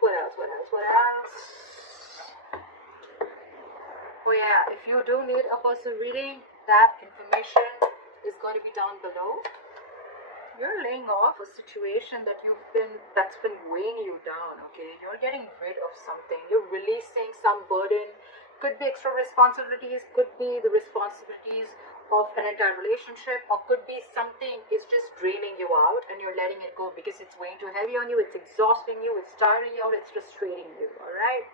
What else? Oh yeah, if you do need a personal reading, that information is going to be down below. You're laying off a situation that's been weighing you down, okay? You're getting rid of something. You're releasing some burden. Could be extra responsibilities, could be the responsibilities of an entire relationship, or could be something is just draining you out and you're letting it go because it's weighing too heavy on you, it's exhausting you, it's tiring you out, it's frustrating you, alright?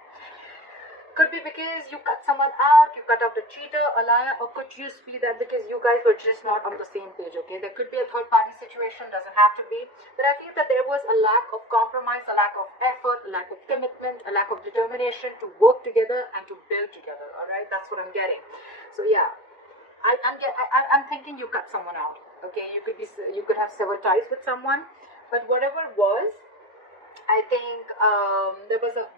Could be because you cut someone out, you cut out a cheater, a liar, or could just be that because you guys were just not on the same page, okay? There could be a third party situation, doesn't have to be. But I feel that there was a lack of compromise, a lack of effort, a lack of commitment, a lack of determination to work together and to build together, alright? That's what I'm getting. So yeah, I'm thinking you cut someone out, okay? You could have severed ties with someone, but whatever it was, I think there was a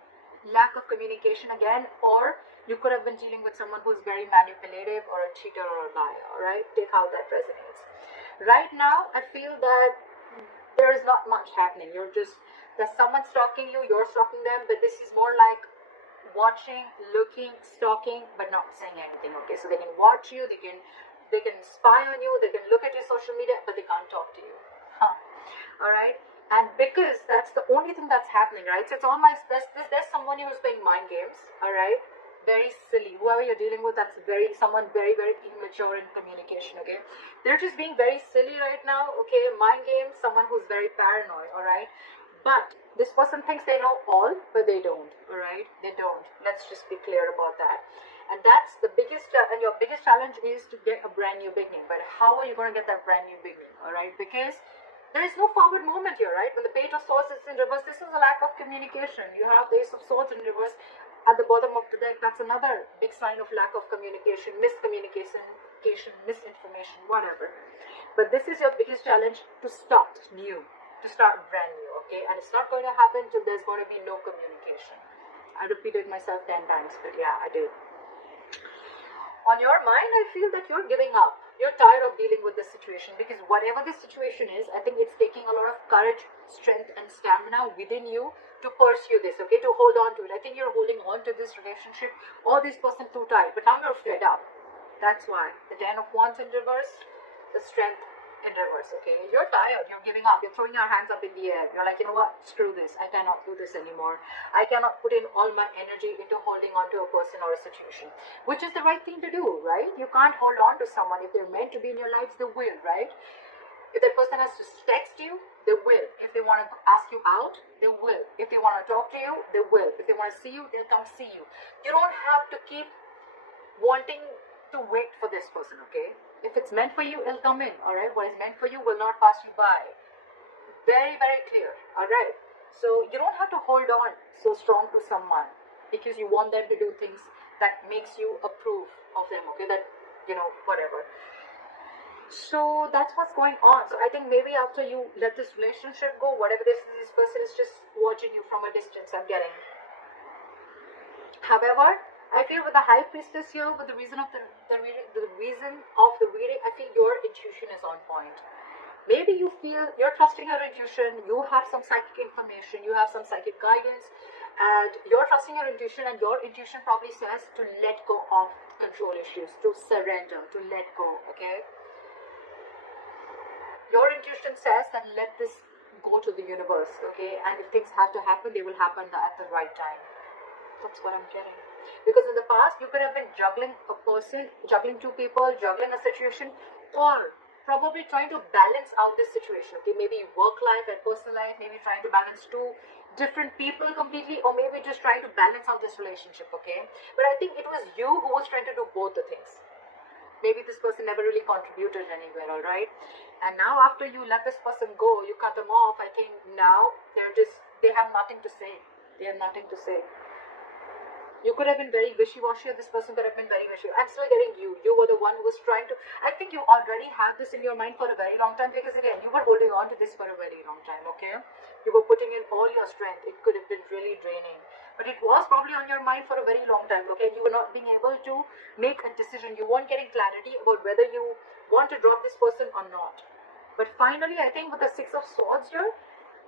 lack of communication again, or you could have been dealing with someone who's very manipulative or a cheater or a liar, alright? Take how that resonates. Right now, I feel that there is not much happening. There's someone stalking you, you're stalking them, but this is more like watching, looking, stalking, but not saying anything, okay? So they can watch you, they can spy on you, they can look at your social media, but they can't talk to you. Alright? And because that's the only thing that's happening, right? So it's all there's someone who's playing mind games, alright? Very silly. Whoever you're dealing with, that's someone very, very immature in communication, okay? They're just being very silly right now, okay? Mind games, someone who's very paranoid, alright? But this person thinks they know all, but they don't, alright? They don't. Let's just be clear about that. And that's the biggest, and your biggest challenge is to get a brand new beginning. But how are you going to get that brand new beginning, alright? Because there is no forward movement here, right? When the Page of Swords is in reverse, this is a lack of communication. You have the Ace of Swords in reverse at the bottom of the deck. That's another big sign of lack of communication, miscommunication, misinformation, whatever. But this is your biggest challenge, to start new, to start brand new, okay? And it's not going to happen till there's going to be no communication. I repeated myself 10 times, but yeah, I did. On your mind, I feel that you're giving up. You're tired of dealing with this situation, because whatever this situation is, I think it's taking a lot of courage, strength, and stamina within you to pursue this, okay, to hold on to it. I think you're holding on to this relationship or this person too tight, but now you're fed up. That's why. The 10 of Wands in reverse, the strength in reverse, okay? You're tired, you're giving up, you're throwing your hands up in the air. You're like, you know what, screw this, I cannot do this anymore. I cannot put in all my energy into holding on to a person or a situation, which is the right thing to do, right? You can't hold on to someone. If they're meant to be in your lives, they will, right? If that person has to text you, they will. If they want to ask you out, they will. If they want to talk to you, they will. If they want to see you, they'll come see you. You don't have to keep wanting to wait for this person, okay? If it's meant for you, it'll come in, alright? What is meant for you will not pass you by. Very, very clear, alright? So you don't have to hold on so strong to someone because you want them to do things that makes you approve of them, okay? That, whatever. So that's what's going on. So I think maybe after you let this relationship go, whatever this person is just watching you from a distance, I'm getting. However, I feel with the High Priestess here, with the reason of the reason of the reading, I feel your intuition is on point. Maybe you feel you're trusting your intuition, you have some psychic information, you have some psychic guidance, and you're trusting your intuition, and your intuition probably says to let go of control issues, to surrender, to let go, okay? Your intuition says that let this go to the universe, okay? And if things have to happen, they will happen at the right time. That's what I'm getting. Because in the past, you could have been juggling a person, juggling two people, juggling a situation, or probably trying to balance out this situation. Okay, maybe work life and personal life, maybe trying to balance two different people completely, or maybe just trying to balance out this relationship, okay? But I think it was you who was trying to do both the things. Maybe this person never really contributed anywhere, alright? And now after you let this person go, you cut them off, I think now they have nothing to say. They have nothing to say. You could have been very wishy-washy, or this person could have been very wishy. I'm still getting you. You were the one who was trying to... I think you already had this in your mind for a very long time, because again, you were holding on to this for a very long time, okay? You were putting in all your strength. It could have been really draining. But it was probably on your mind for a very long time, okay? You were not being able to make a decision. You weren't getting clarity about whether you want to drop this person or not. But finally, I think with the Six of Swords here,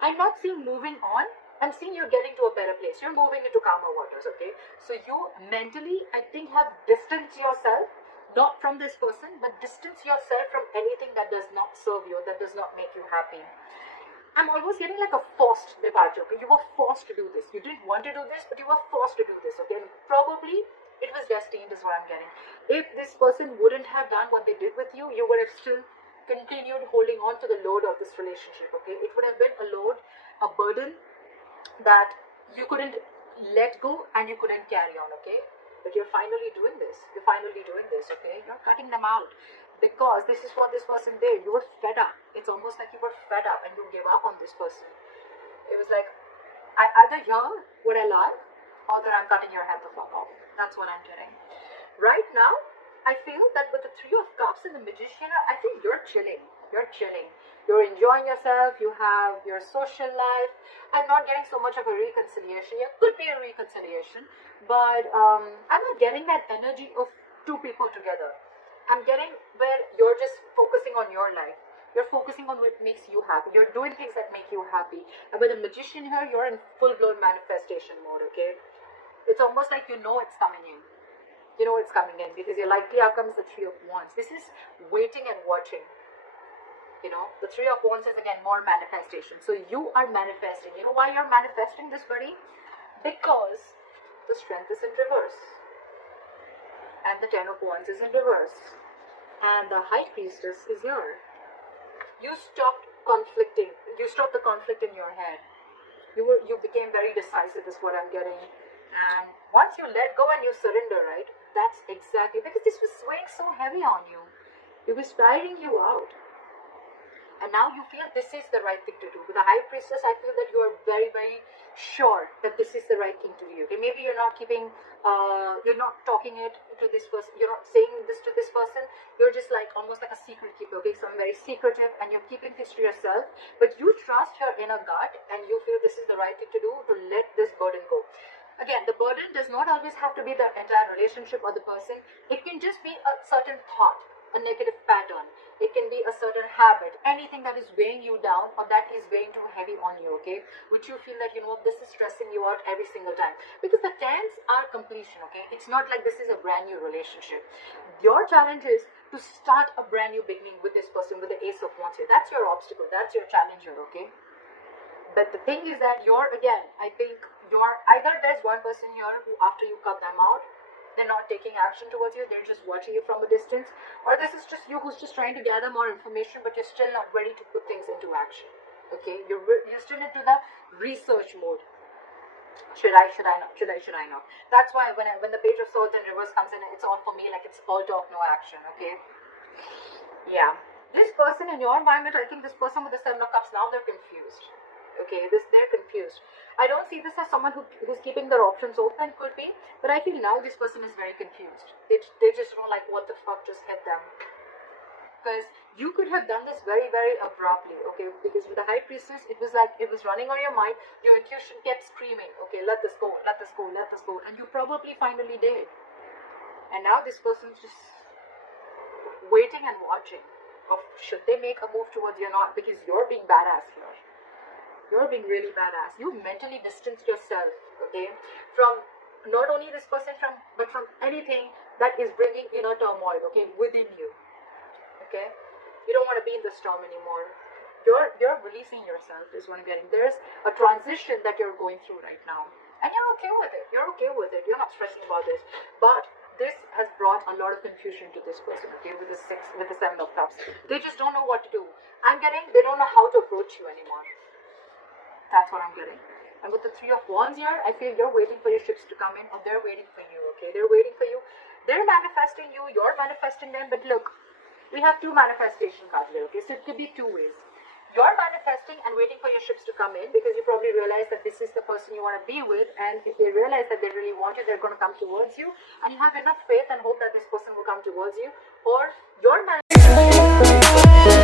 I'm not seeing moving on. I'm seeing you're getting to a better place. You're moving into calmer waters, okay? So you mentally, I think, have distanced yourself, not from this person, but distance yourself from anything that does not serve you, that does not make you happy. I'm almost getting like a forced departure, okay? You were forced to do this. You didn't want to do this, but you were forced to do this, okay? And probably it was destined is what I'm getting. If this person wouldn't have done what they did with you, you would have still continued holding on to the load of this relationship, okay? It would have been a load, a burden that you couldn't let go and you couldn't carry on, okay? But you're finally doing this. You're finally doing this, okay? You're cutting them out because this is what this person did. You were fed up. It's almost like you were fed up and you gave up on this person. It was like, I either hear what I like or that I'm cutting your head the fuck off. That's what I'm getting. Right now, I feel that with the Three of Cups and the Magician, I think you're chilling. You're chilling. You're enjoying yourself. You have your social life. I'm not getting so much of a reconciliation. It could be a reconciliation, but I'm not getting that energy of two people together. I'm getting where you're just focusing on your life. You're focusing on what makes you happy. You're doing things that make you happy. And with the Magician here, you're in full-blown manifestation mode, okay? It's almost like you know it's coming in. You know it's coming in because your likely outcome is the Three of Wands. This is waiting and watching. You know, the Three of Wands is again more manifestation. So you are manifesting. You know why you're manifesting this, buddy? Because the Strength is in reverse. And the Ten of Wands is in reverse. And the High Priestess is here. You stopped conflicting. You stopped the conflict in your head. You became very decisive is what I'm getting. And once you let go and you surrender, right? That's exactly, because this was weighing so heavy on you. It was tiring you out. And now you feel this is the right thing to do. With the High Priestess, I feel that you are very, very sure that this is the right thing to do. Okay, maybe you're not keeping, you're not talking it to this person, you're not saying this to this person. You're just like almost like a secret keeper. Okay, so I'm very secretive, and you're keeping this to yourself. But you trust your inner gut, and you feel this is the right thing to do to let this burden go. Again, the burden does not always have to be the entire relationship or the person. It can just be a certain thought, a negative pattern. It can be a certain habit, anything that is weighing you down or that is weighing too heavy on you, okay? Which you feel that, you know, this is stressing you out every single time. Because the tens are completion, okay? It's not like this is a brand new relationship. Your challenge is to start a brand new beginning with this person, with the Ace of Wands here. That's your obstacle. That's your challenge here, okay? But the thing is that I think either there's one person here who after you cut them out, they're not taking action towards you, they're just watching you from a distance, or this is just you who's just trying to gather more information, but you're still not ready to put things into action, okay? You're still into the research mode. Should I not? That's why when the Page of Swords in reverse comes in, it's all for me, like it's all talk, no action, okay? Yeah. This person in your environment, I think this person with the Seven of Cups, now they're confused. Okay, they're confused. I don't see this as someone who's keeping their options open, could be, but I feel now this person is very confused. They just don't like what the fuck just hit them. Because you could have done this very, very abruptly, okay? Because with the High Priestess, it was like, it was running on your mind, your intuition kept screaming, okay, let this go, let this go, let this go, and you probably finally did. And now this person's just waiting and watching of should they make a move towards you or not, because you're being badass here. You're being really badass. You mentally distanced yourself, okay, from not only this person, but from anything that is bringing inner turmoil, okay, within you, okay. You don't want to be in the storm anymore. You're releasing yourself is what I'm getting. There's a transition that you're going through right now, and you're okay with it. You're okay with it. You're not stressing about this, but this has brought a lot of confusion to this person, okay, with the Seven of Cups. They just don't know what to do. I'm getting they don't know how to approach you anymore. That's what I'm getting. And with the Three of Wands here, I feel you're waiting for your ships to come in, or they're waiting for you, okay? They're waiting for you. They're manifesting you, you're manifesting them, but look, we have two manifestation cards here, okay? So it could be two ways. You're manifesting and waiting for your ships to come in because you probably realize that this is the person you want to be with, and if they realize that they really want you, they're going to come towards you, and you have enough faith and hope that this person will come towards you, or you're manifesting